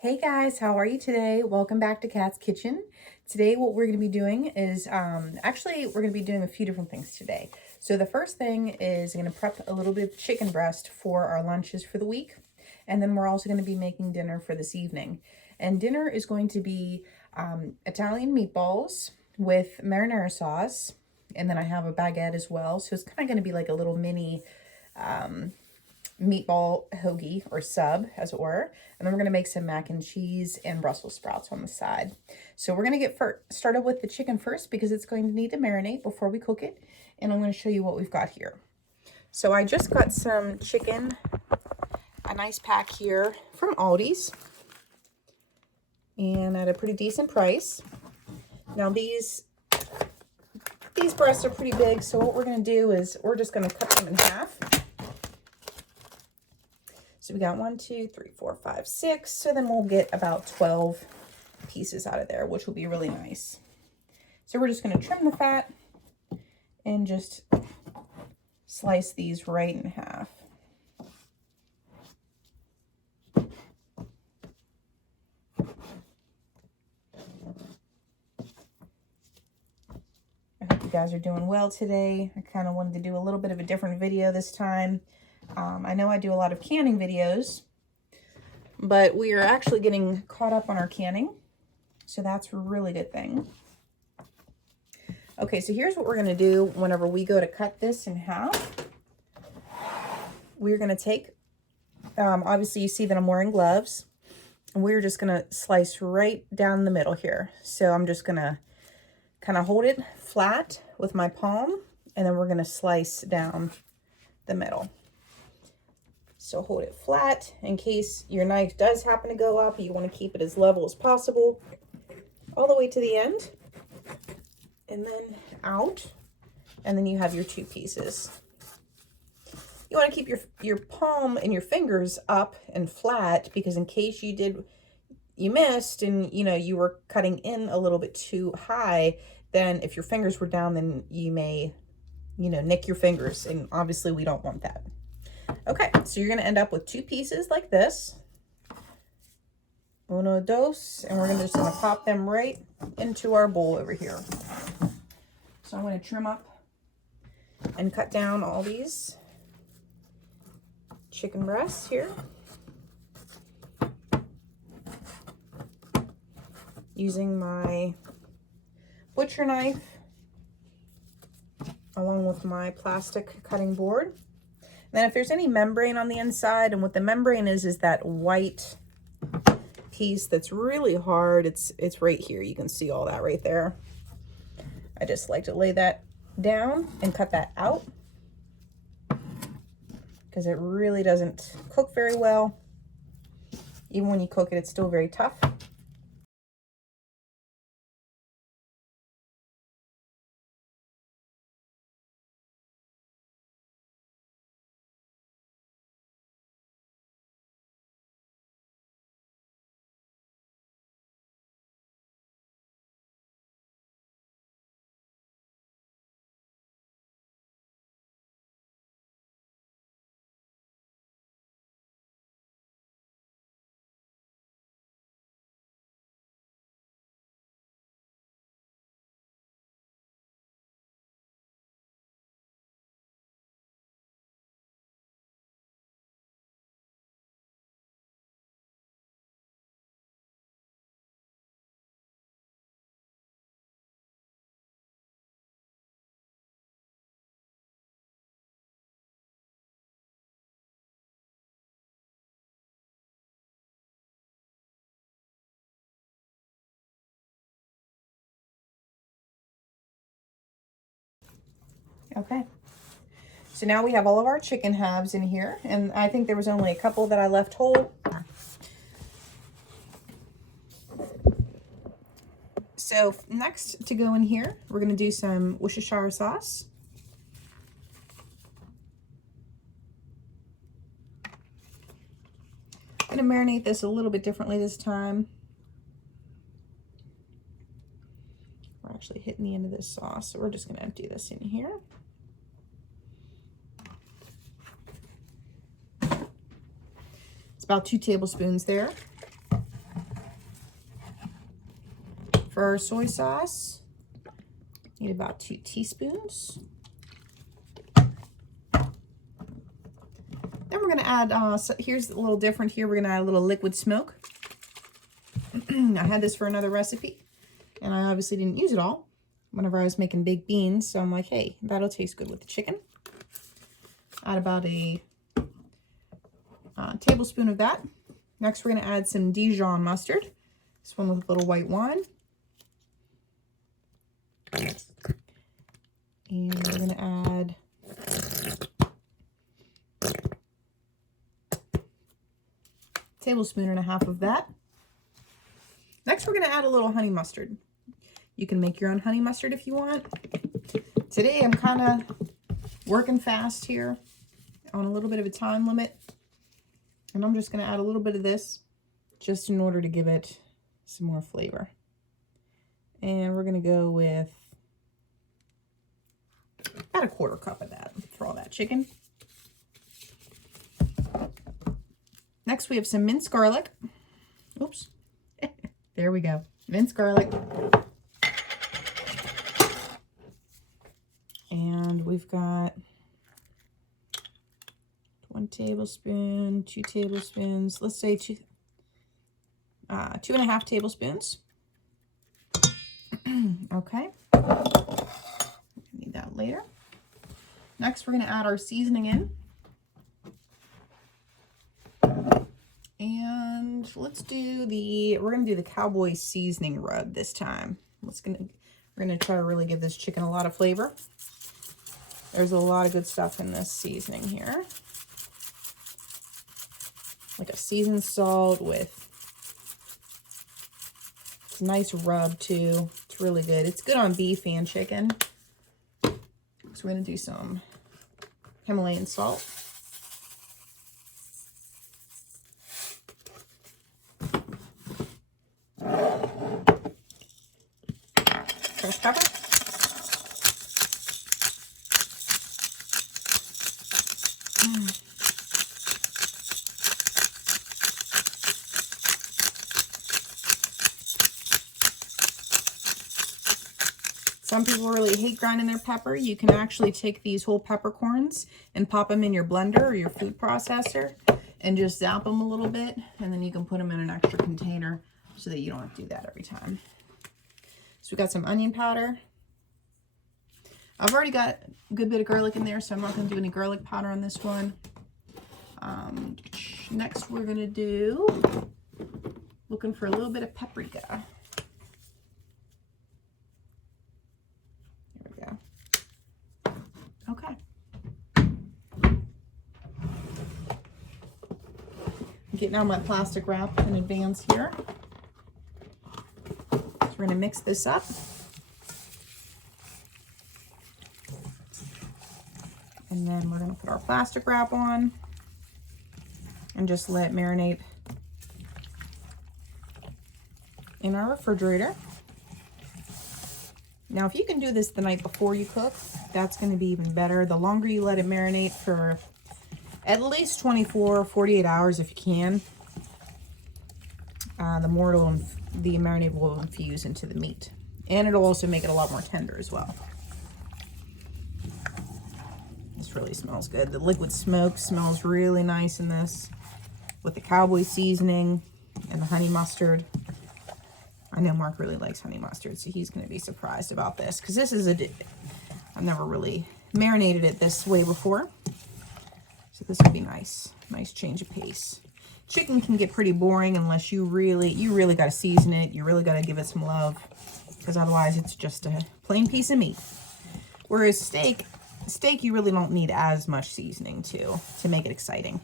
Hey guys, how are you today? Welcome back to Kat's Kitchen. Today what we're going to be doing is, actually we're going to be doing a few different things today. So the first thing is I'm going to prep a little bit of chicken breast for our lunches for the week. And then we're also going to be making dinner for this evening. And dinner is going to be Italian meatballs with marinara sauce. And then I have a baguette as well. So it's kind of going to be like a little mini meatball hoagie or sub, as it were. And then we're going to make some mac and cheese and Brussels sprouts on the side. So we're going to get started with the chicken first because it's going to need to marinate before we cook it. And I'm going to show you what we've got here. So I just got some chicken, a nice pack here from Aldi's, and at a pretty decent price. Now these breasts are pretty big, so what we're going to do is we're just going to cut them in half. So we got 1, 2, 3, 4, 5, 6. So then we'll get about 12 pieces out of there, which will be really nice. So we're just going to trim the fat and just slice these right in half. I hope you guys are doing well today. I kind of wanted to do a little bit of a different video this time. I know I do a lot of canning videos, but we are actually getting caught up on our canning. So that's a really good thing. Okay, so here's what we're going to do whenever we go to cut this in half. We're going to take, obviously you see that I'm wearing gloves, and we're just going to slice right down the middle here. So I'm just going to kind of hold it flat with my palm, and then we're going to slice down the middle. So hold it flat in case your knife does happen to go up. You want to keep it as level as possible all the way to the end, and then out, and then you have your 2 pieces. You want to keep your palm and your fingers up and flat because in case you missed and you were cutting in a little bit too high, then if your fingers were down, then you may nick your fingers, and obviously we don't want that. Okay, so you're going to end up with 2 pieces like this. Uno, dos, and we're just going to pop them right into our bowl over here. So I'm going to trim up and cut down all these chicken breasts here. Using my butcher knife along with my plastic cutting board. Then if there's any membrane on the inside, and what the membrane is that white piece that's really hard, it's right here. You can see all that right there. I just like to lay that down and cut that out because it really doesn't cook very well. Even when you cook it, it's still very tough. Okay. So now we have all of our chicken halves in here, and I think there was only a couple that I left whole. So next to go in here, we're going to do some Worcestershire sauce. I'm going to marinate this a little bit differently this time. We're actually hitting the end of this sauce, so we're just going to empty this in here. It's about 2 tablespoons there. For our soy sauce, need about 2 teaspoons. Then we're going to add, so here's a little different here. We're going to add a little liquid smoke. I had this for another recipe, and I obviously didn't use it all whenever I was making baked beans. So I'm like, hey, that'll taste good with the chicken. Add about a tablespoon of that. Next, we're going to add some Dijon mustard. This one with a little white wine. And we're going to add tablespoon and a half of that. Next, we're going to add a little honey mustard. You can make your own honey mustard if you want. Today, I'm kind of working fast here on a little bit of a time limit. And I'm just going to add a little bit of this just in order to give it some more flavor. And we're going to go with about a 1/4 cup of that for all that chicken. Next, we have some minced garlic. Oops. There we go. Minced garlic. And we've got 1 tablespoon, 2 tablespoons. Let's say 2.5 tablespoons. Okay. Need that later. Next, we're going to add our seasoning in. And let's do we're going to do the cowboy seasoning rub this time. We're going to try to really give this chicken a lot of flavor. There's a lot of good stuff in this seasoning here. Like a seasoned salt with it's a nice rub too. It's really good. It's good on beef and chicken. So we're going to do some Himalayan salt. Fresh pepper. Some people really hate grinding their pepper. You can actually take these whole peppercorns and pop them in your blender or your food processor and just zap them a little bit, and then you can put them in an extra container so that you don't have to do that every time. So we got some onion powder. I've already got a good bit of garlic in there, so I'm not going to do any garlic powder on this one. Next, we're going to do, looking for a little bit of paprika. There we go. Okay. I'm getting out my plastic wrap in advance here. So we're going to mix this up. And then we're going to put our plastic wrap on and just let it marinate in our refrigerator. Now, if you can do this the night before you cook, that's going to be even better. The longer you let it marinate, for at least 24 or 48 hours if you can, the more the marinade will infuse into the meat. And it'll also make it a lot more tender as well. This really smells good. The liquid smoke smells really nice in this with the cowboy seasoning and the honey mustard. I know Mark really likes honey mustard, so he's going to be surprised about this because this is I've never really marinated it this way before. So this will be nice. Nice change of pace. Chicken can get pretty boring unless you really got to season it. You really got to give it some love because otherwise it's just a plain piece of meat. Whereas steak you really don't need as much seasoning to make it exciting.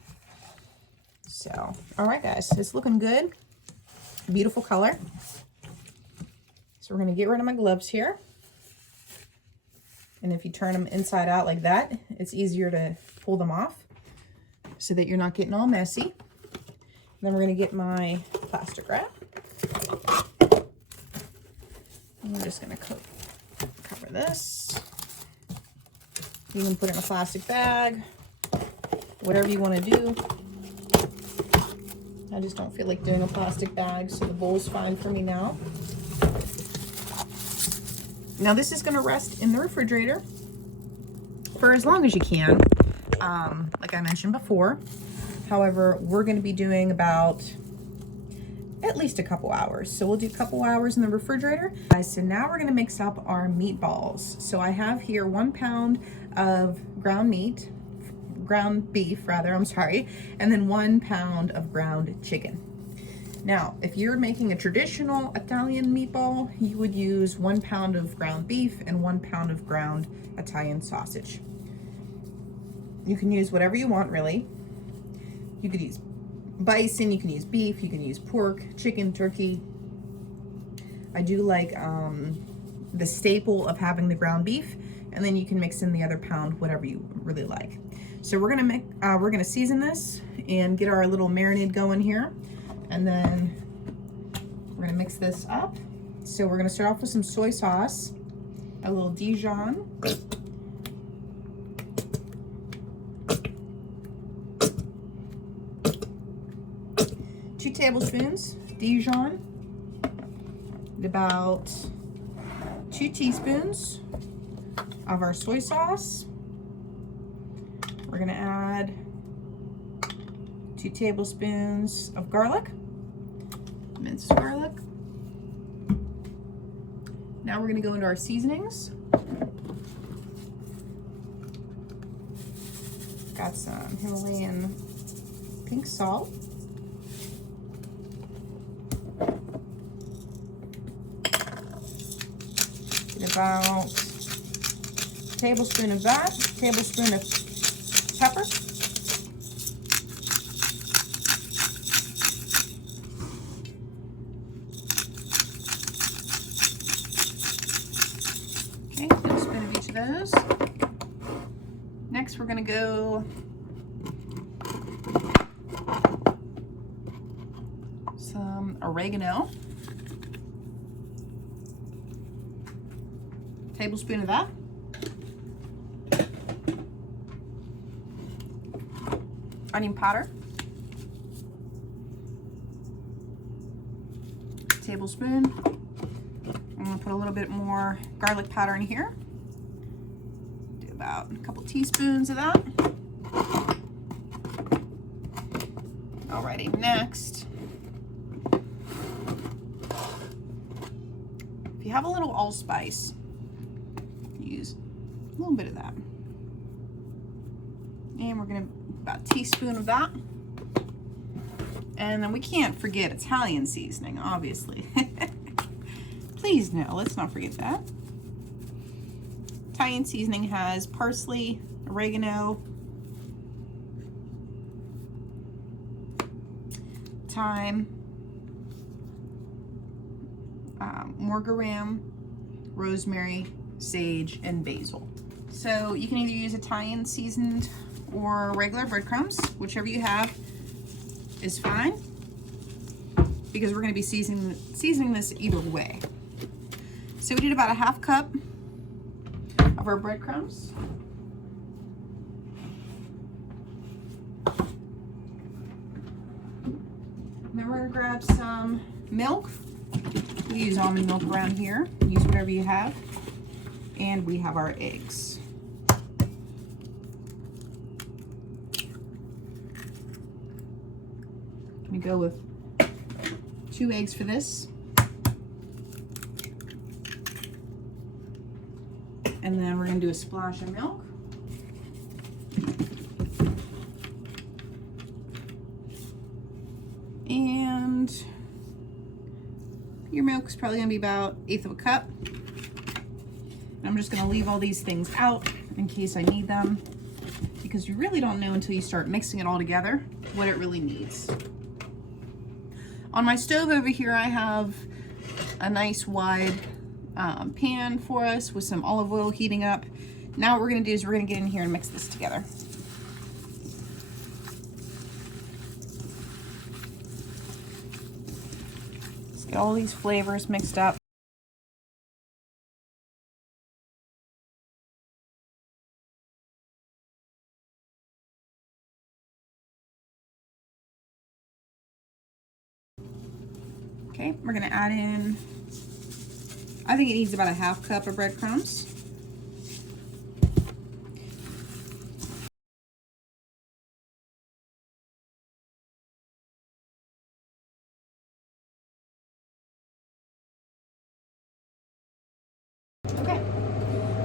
So, all right, guys, it's looking good. Beautiful color. So we're going to get rid of my gloves here. And if you turn them inside out like that, it's easier to pull them off so that you're not getting all messy. And then we're going to get my plastic wrap. And we're just going to cover this. You can put it in a plastic bag, whatever you want to do. I just don't feel like doing a plastic bag, so the bowl's fine for me now. Now this is gonna rest in the refrigerator for as long as you can, like I mentioned before. However, we're gonna be doing about at least a couple hours. So we'll do a couple hours in the refrigerator. So now we're gonna mix up our meatballs. So I have here 1 pound of ground beef rather, I'm sorry, and then 1 pound of ground chicken. Now, if you're making a traditional Italian meatball, you would use 1 pound of ground beef and 1 pound of ground Italian sausage. You can use whatever you want, really. You could use bison, you can use beef, you can use pork, chicken, turkey. I do like the staple of having the ground beef, and then you can mix in the other pound, whatever you really like. So we're gonna season this and get our little marinade going here, and then we're gonna mix this up. So we're gonna start off with some soy sauce, a little Dijon, 2 tablespoons Dijon, and about 2 teaspoons of our soy sauce. We're gonna add 2 tablespoons of garlic, minced garlic. Now we're gonna go into our seasonings. Got some Himalayan pink salt. Get about a tablespoon of that, tablespoon of pepper. Okay, a tablespoon of each of those. Next, we're gonna go some oregano. Tablespoon of that. Onion powder. Tablespoon. I'm gonna put a little bit more garlic powder in here. Do about a couple teaspoons of that. Alrighty, next. If you have a little allspice, use a little bit of that. And we're gonna about a teaspoon of that. And then we can't forget Italian seasoning, obviously. Please no, let's not forget that. Italian seasoning has parsley, oregano, thyme, marjoram, rosemary, sage, and basil. So you can either use Italian seasoned or regular breadcrumbs, whichever you have is fine, because we're going to be seasoning this either way. So we did about a half cup of our breadcrumbs. Then we're going to grab some milk. We use almond milk around here. Use whatever you have. And we have our eggs. We go with 2 eggs for this. And then we're going to do a splash of milk. And your milk is probably going to be about 1/8 of a cup. And I'm just going to leave all these things out in case I need them, because you really don't know until you start mixing it all together what it really needs. On my stove over here, I have a nice wide pan for us with some olive oil heating up. Now what we're going to do is we're going to get in here and mix this together. Let's get all these flavors mixed up. Okay, we're going to add in I think it needs about a half cup of breadcrumbs. Okay,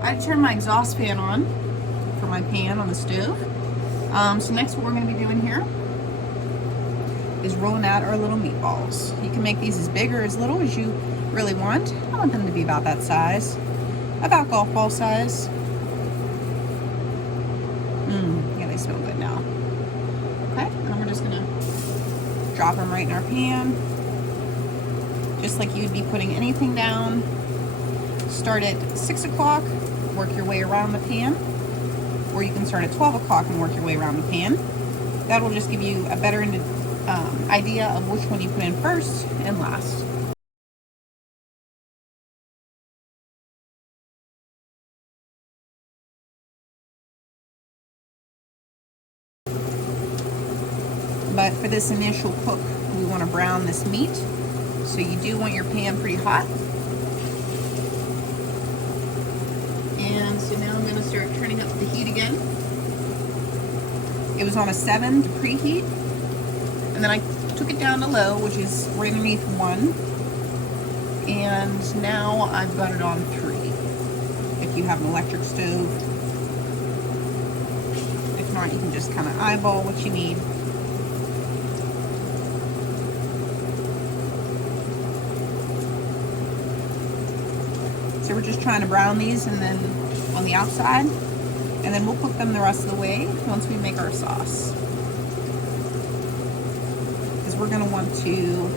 I turned my exhaust fan on for my pan on the stove. So next what we're going to be doing here is rolling out our little meatballs. You can make these as big or as little as you really want. I want them to be about that size, about golf ball size. Yeah, they smell good now. Okay, and we're just gonna drop them right in our pan, just like you'd be putting anything down. Start at 6 o'clock, work your way around the pan, or you can start at 12 o'clock and work your way around the pan. That will just give you a better idea of which one you put in first and last. But for this initial cook, we want to brown this meat. So you do want your pan pretty hot. And so now I'm going to start turning up the heat again. It was on a 7 to preheat. And then I took it down to low, which is right underneath 1. And now I've got it on 3. If you have an electric stove. If not, you can just kind of eyeball what you need. So we're just trying to brown these and then on the outside, and then we'll cook them the rest of the way once we make our sauce. Because we're going to want to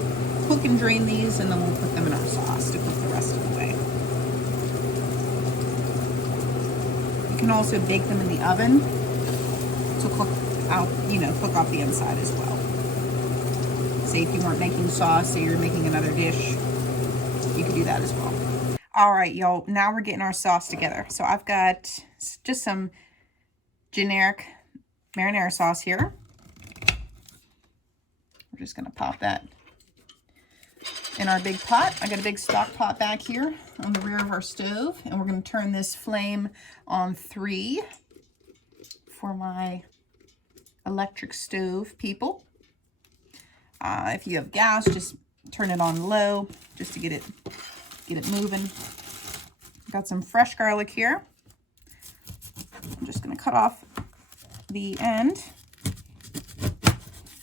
cook and drain these, and then we'll put them in our sauce to cook the rest of the way. You can also bake them in the oven to cook out, cook off the inside as well. Say if you weren't making sauce, say you're making another dish, you could do that as well. All right, y'all, now we're getting our sauce together. So I've got just some generic marinara sauce here. We're just gonna pop that in our big pot. I got a big stock pot back here on the rear of our stove, and we're gonna turn this flame on 3 for my electric stove people. If you have gas, just turn it on low just to get it moving. Got some fresh garlic here. I'm just going to cut off the end.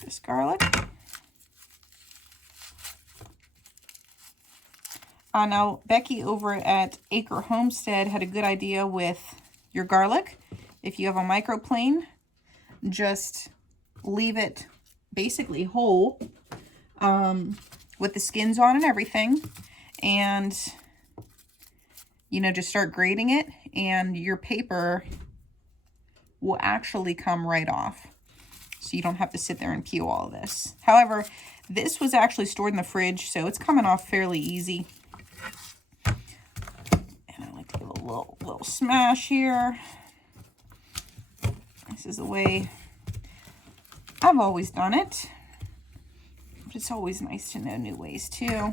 This garlic. Now, Becky over at Acre Homestead had a good idea with your garlic. If you have a microplane, just leave it basically whole with the skins on and everything. And, just start grating it, and your paper will actually come right off. So you don't have to sit there and peel all of this. However, this was actually stored in the fridge, so it's coming off fairly easy. And I like to give a little smash here. This is the way I've always done it. But it's always nice to know new ways too.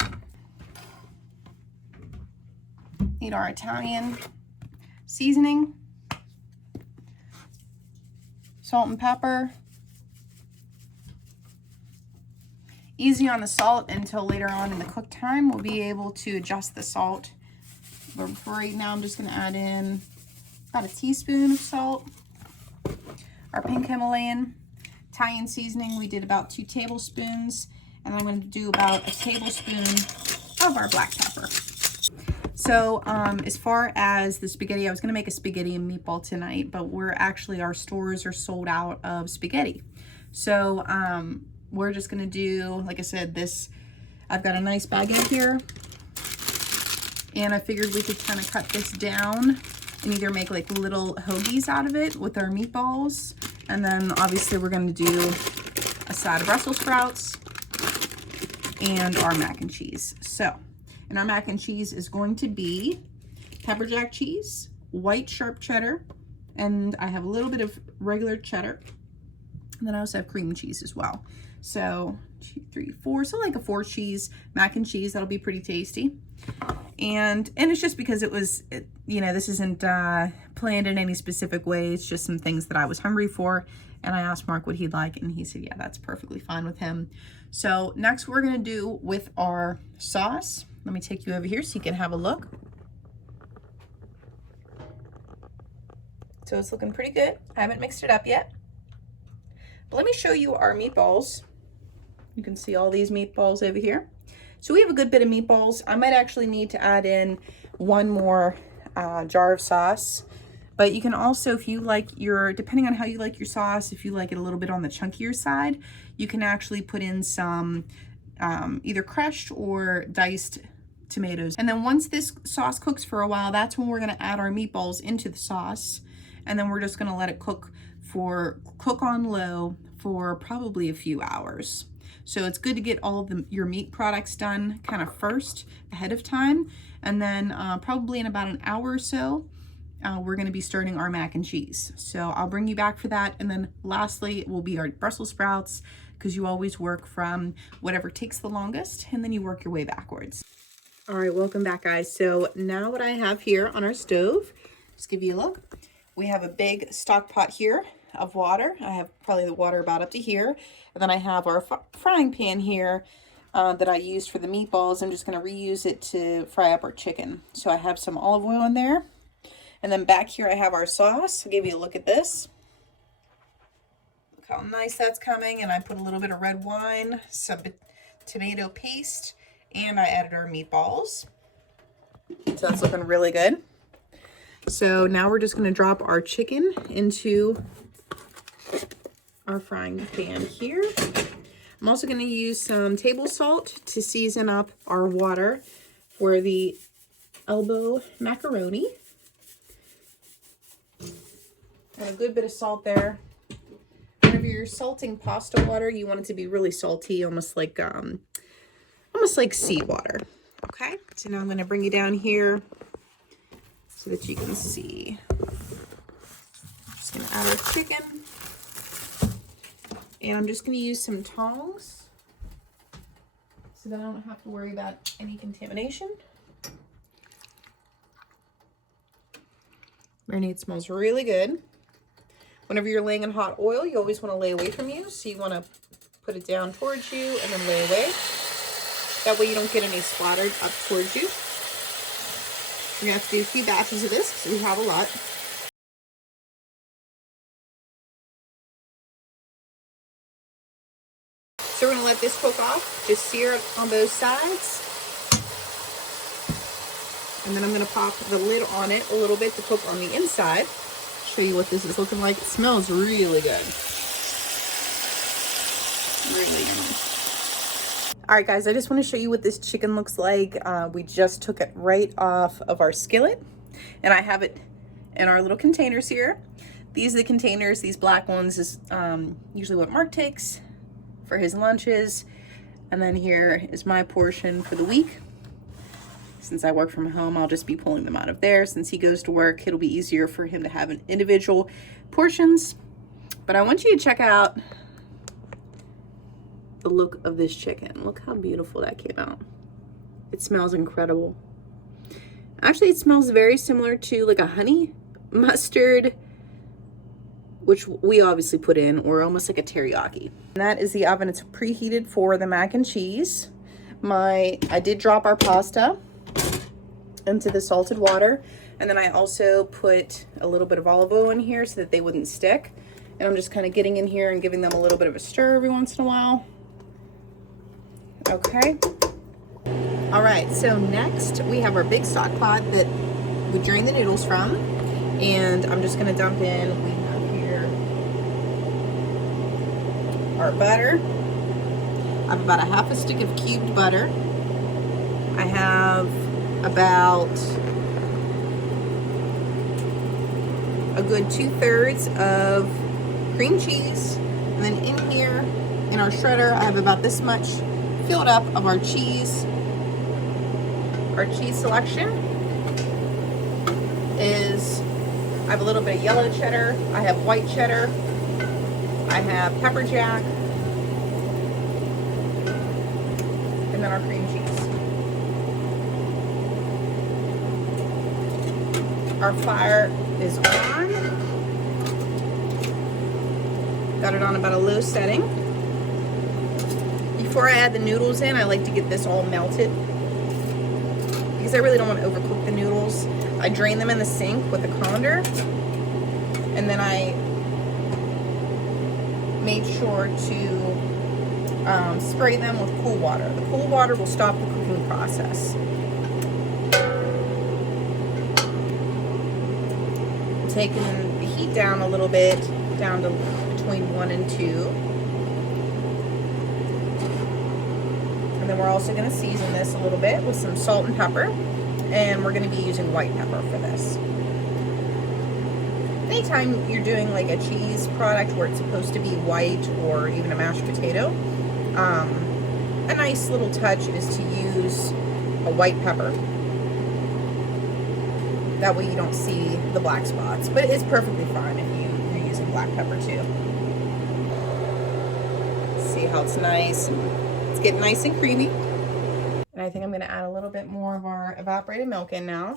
Need our Italian seasoning, salt and pepper. Easy on the salt until later on in the cook time we'll be able to adjust the salt. But for right now, I'm just going to add in about a teaspoon of salt. Our pink Himalayan Italian seasoning, we did about 2 tablespoons, and I'm going to do about a tablespoon of our black pepper. So as far as the spaghetti, I was going to make a spaghetti and meatball tonight, but our stores are sold out of spaghetti. So we're just going to do, like I said, this. I've got a nice baguette here, and I figured we could kind of cut this down and either make like little hoagies out of it with our meatballs. And then obviously we're going to do a side of Brussels sprouts and our mac and cheese. And our mac and cheese is going to be pepper jack cheese, white sharp cheddar, and I have a little bit of regular cheddar. And then I also have cream cheese as well. So 2, 3, 4, so like a 4 cheese mac and cheese. That'll be pretty tasty. And it's just because you know, this isn't planned in any specific way. It's just some things that I was hungry for. And I asked Mark what he'd like, and he said, yeah, that's perfectly fine with him. So next we're gonna do with our sauce. Let me take you over here so you can have a look. So it's looking pretty good. I haven't mixed it up yet. But let me show you our meatballs. You can see all these meatballs over here. So we have a good bit of meatballs. I might actually need to add in one more jar of sauce. But you can also, if you like depending on how you like your sauce, if you like it a little bit on the chunkier side, you can actually put in some either crushed or diced tomatoes. And then once this sauce cooks for a while, that's when we're gonna add our meatballs into the sauce. And then we're just gonna let it cook on low for probably a few hours. So it's good to get all of your meat products done kind of first ahead of time. And then probably in about an hour or so, we're gonna be starting our mac and cheese. So I'll bring you back for that. And then lastly, it will be our Brussels sprouts, because you always work from whatever takes the longest and then you work your way backwards. All right, welcome back, guys. So now what I have here on our stove, just give you a look. We have a big stock pot here of water. I have probably the water about up to here. And then I have our frying pan here that I used for the meatballs. I'm just gonna reuse it to fry up our chicken. So I have some olive oil in there. And then back here I have our sauce. I'll give you a look at this. Look how nice that's coming. And I put a little bit of red wine, some tomato paste, and I added our meatballs. So that's looking really good. So now we're just gonna drop our chicken into our frying pan here. I'm also gonna use some table salt to season up our water for the elbow macaroni. And a good bit of salt there. Whenever you're salting pasta water, you want it to be really salty, almost like seawater. Okay, so now I'm gonna bring you down here so that you can see. Just gonna add our chicken. And I'm just gonna use some tongs so that I don't have to worry about any contamination. Marinade smells really good. Whenever you're laying in hot oil, you always want to lay away from you. So you want to put it down towards you and then lay away. That way you don't get any splattered up towards you. We're gonna have to do a few batches of this because we have a lot. So we're gonna let this cook off. Just sear it on both sides. And then I'm gonna pop the lid on it a little bit to cook on the inside. Show you what this is looking like. It smells really good. Really yummy. All right, guys, I just want to show you what this chicken looks like. We just took it right off of our skillet, and I have it in our little containers here. These are the containers. These black ones is usually what Mark takes for his lunches. And then here is my portion for the week. Since I work from home, I'll just be pulling them out of there. Since he goes to work, it'll be easier for him to have an individual portions. But I want you to check out the look of this chicken. Look how beautiful that came out. It smells incredible. Actually, it smells very similar to like a honey mustard, which we obviously put in, or almost like a teriyaki. And that is the oven. It's preheated for the mac and cheese. I did drop our pasta into the salted water, and then I also put a little bit of olive oil in here so that they wouldn't stick. And I'm just kind of getting in here and giving them a little bit of a stir every once in a while. Okay. All right, so next we have our big stock pot that we drain the noodles from, and I'm just gonna dump in, we have here our butter. I have about a half a stick of cubed butter. I have about a good 2/3 of cream cheese. And then in here, in our shredder, I have about this much filled up of our cheese. Our cheese selection is, I have a little bit of yellow cheddar, I have white cheddar, I have pepper jack, and then our cream cheese. Our fire is on. Got it on about a low setting. Before I add the noodles in, I like to get this all melted because I really don't want to overcook the noodles. I drain them in the sink with a colander, and then I made sure to spray them with cool water. The cool water will stop the cooking process. I'm taking the heat down a little bit, down to between 1 and 2. And then we're also going to season this a little bit with some salt and pepper. And we're going to be using white pepper for this. Anytime you're doing like a cheese product where it's supposed to be white, or even a mashed potato, a nice little touch is to use a white pepper. That way you don't see the black spots. But it's perfectly fine if you're using black pepper too. See how it's nice. It's getting nice and creamy. And I think I'm going to add a little bit more of our evaporated milk in now.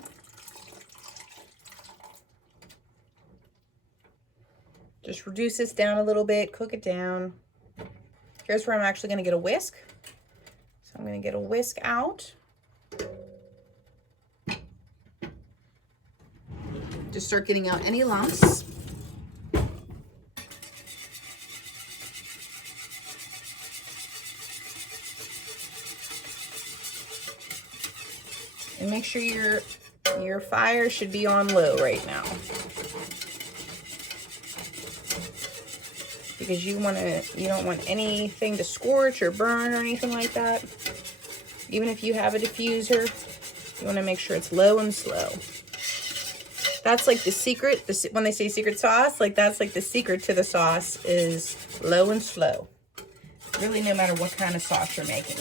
Just reduce this down a little bit, cook it down. Here's where I'm actually going to get a whisk. So I'm going to get a whisk out. Just start getting out any lumps. And make sure your fire should be on low right now. Because you don't want anything to scorch or burn or anything like that. Even if you have a diffuser, you want to make sure it's low and slow. That's like the secret. When they say secret sauce, like that's like the secret to the sauce is low and slow. Really, no matter what kind of sauce you're making.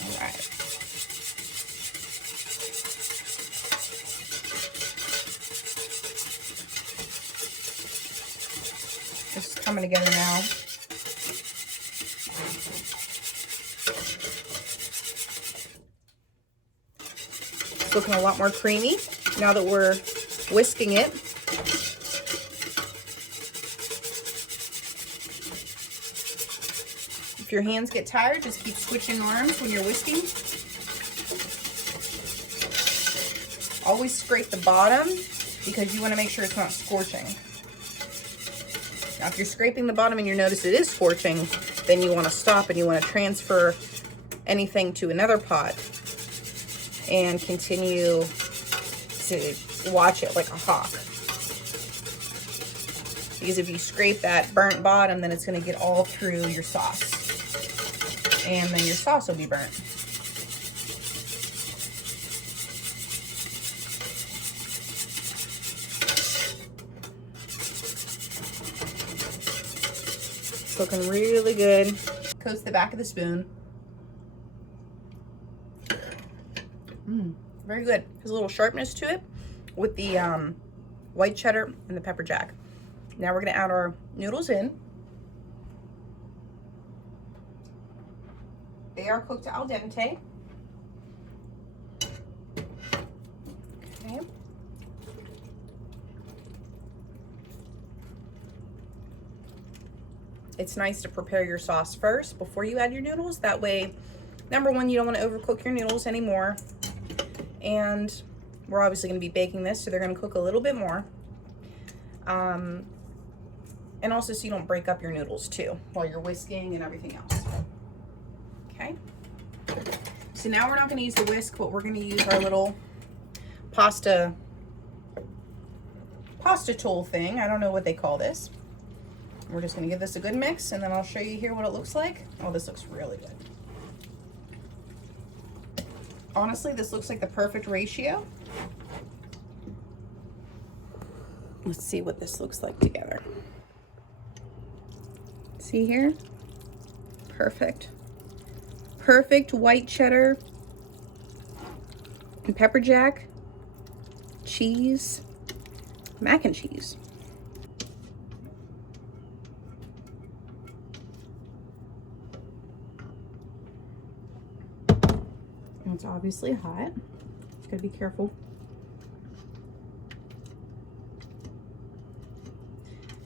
All right. It's coming together now. It's looking a lot more creamy now that we're whisking it. If your hands get tired, just keep switching arms when you're whisking. Always scrape the bottom because you want to make sure it's not scorching. Now, if you're scraping the bottom and you notice it is scorching, then you want to stop and you want to transfer anything to another pot and continue to watch it like a hawk. Because if you scrape that burnt bottom, then it's going to get all through your sauce. And then your sauce will be burnt. It's looking really good. Coats the back of the spoon. Very good. Has a little sharpness to it with the white cheddar and the pepper jack. Now we're going to add our noodles in. They are cooked al dente. Okay. It's nice to prepare your sauce first before you add your noodles. That way, number one, you don't want to overcook your noodles anymore. And we're obviously going to be baking this, so they're going to cook a little bit more. And also so you don't break up your noodles too while you're whisking and everything else. Okay. So now we're not going to use the whisk, but we're going to use our little pasta tool thing. I don't know what they call this. We're just going to give this a good mix, and then I'll show you here what it looks like. Oh, this looks really good. Honestly, this looks like the perfect ratio. Let's see what this looks like together. See here? Perfect. Perfect white cheddar and pepper jack, cheese, mac and cheese. It's obviously hot. Just gotta be careful.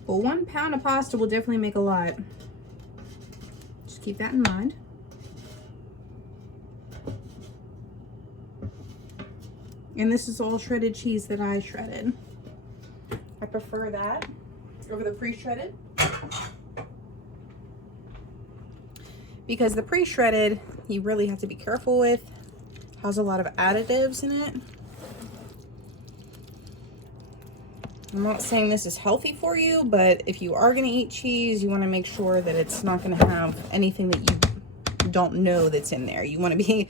Well, 1 pound of pasta will definitely make a lot. Just keep that in mind. And this is all shredded cheese that I shredded. I prefer that over the pre-shredded, because the pre-shredded you really have to be careful with. It has a lot of additives in it. I'm not saying this is healthy for you, but if you are going to eat cheese, you want to make sure that it's not going to have anything that you don't know that's in there. You want to be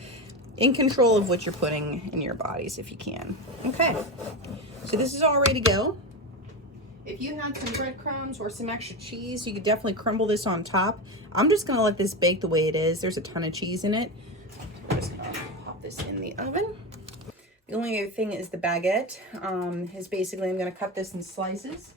in control of what you're putting in your bodies if you can. Okay, so this is all ready to go. If you had some breadcrumbs or some extra cheese, you could definitely crumble this on top. I'm just going to let this bake the way it is. There's a ton of cheese in it. I'm just going to pop this in the oven. The only other thing is the baguette. Is basically I'm going to cut this in slices.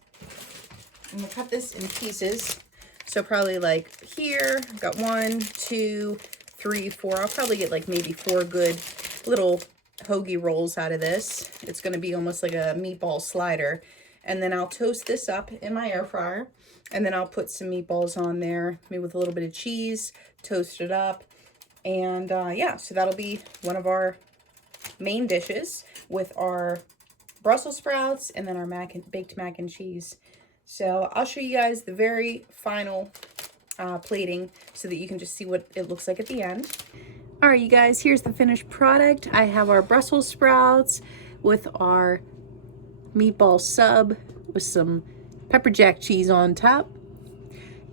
I'm going to cut this in pieces. So probably like here, I've got 1, 2, 3, 4. I'll probably get like maybe 4 good little hoagie rolls out of this. It's going to be almost like a meatball slider. And then I'll toast this up in my air fryer. And then I'll put some meatballs on there, maybe with a little bit of cheese, toast it up. And yeah, so that'll be one of our main dishes with our Brussels sprouts and then our baked mac and cheese. So I'll show you guys the very final plating so that you can just see what it looks like at the end. All right, you guys, here's the finished product. I have our Brussels sprouts with our meatball sub with some pepper jack cheese on top,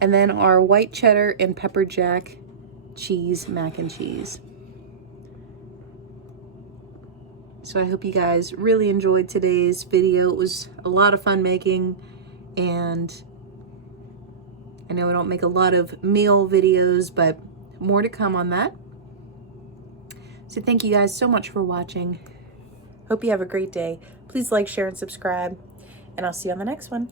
and then our white cheddar and pepper jack cheese mac and cheese. So I hope you guys really enjoyed today's video. It was a lot of fun making, and I know I don't make a lot of meal videos, but more to come on that. So thank you guys so much for watching. Hope you have a great day. Please like, share, and subscribe, and I'll see you on the next one.